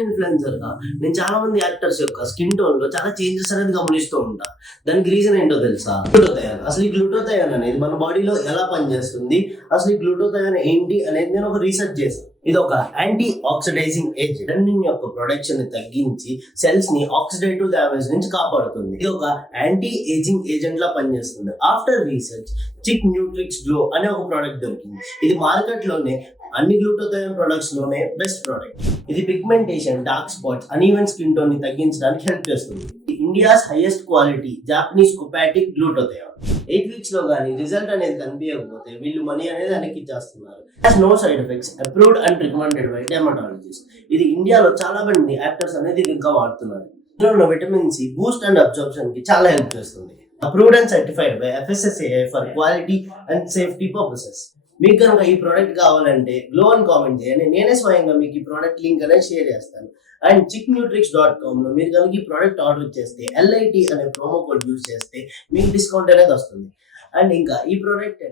Fashion influencer గా నేను చాలా మంది యాక్టర్స్ యొక్క స్కిన్ టోన్ లో చాలా చేంజెస్ అనేది గమనిస్తూ ఉంటా. దానికి రీజన్ ఏంటో తెలుసా? గ్లూటాథయోన్. అసలు ఈ గ్లూటాథయోన్ అనేది మన బాడీలో ఎలా పనిచేస్తుంది, అసలు ఈ గ్లూటాథయోన్ ఏంటి అనేది నేను ఒక రీసెర్చ్ చేశాను. ఇది ఒక యాంటీ ఆక్సిడైజింగ్ ఏజెంట్. రన్నింగ్ యొక్క ప్రొడక్షన్ ని తగ్గించి సెల్స్ ని ఆక్సిడేటివ్ డ్యామేజ్ నుంచి కాపాడుతుంది. ఇది ఒక యాంటీ ఏజింగ్ ఏజెంట్ లా పనిచేస్తుంది. After research chic nutrix glow అనే ఒక ప్రోడక్ట్ దొరికింది. ఇది మార్కెట్ లోనే అన్ని గ్లూటాథయోన్ ప్రొడక్ట్స్ లోనే బెస్ట్ ప్రోడక్ట్. ఇది pigmentation, dark spots, uneven skin tone ని తగ్గించడానికి హెల్ప్ చేస్తుంది. ఇండియాస్ హైయెస్ట్ క్వాలిటీ జాపనీస్ కొపాటిక్ గ్లూటాథయోన్. 8 వీక్స్ లో గానీ రిజల్ట్ అనేది కనిపించకపోతే వీళ్ళు మనీ అనేది వెనక్కిచ్చేస్తున్నారు. No side effects, approved and recommended by dermatologist. ఇది ఇండియాలో చాలా మంది యాక్టర్స్ అనేది ఇంకా వాడుతున్నారు. ఇందులో ఉన్న vitamin C boost and absorption కి చాలా హెల్ప్ చేస్తుంది. Approved and certified by FSSAI for quality and safety purposes. మీకు కనుక ఈ ప్రోడక్ట్ కావాలంటే గ్లో అని కామెంట్ చేయండి. నేనే స్వయంగా మీకు ఈ ప్రోడక్ట్ లింక్ అనేది షేర్ చేస్తాను. అండ్ chicknutrix.com లో మీరు కనుక ఈ ప్రోడక్ట్ ఆర్డర్ చేస్తే LIT అనే ప్రోమో కోడ్ యూజ్ చేస్తే మీకు డిస్కౌంట్ అనేది వస్తుంది. అండ్ ఇంకా ఈ ప్రోడక్ట్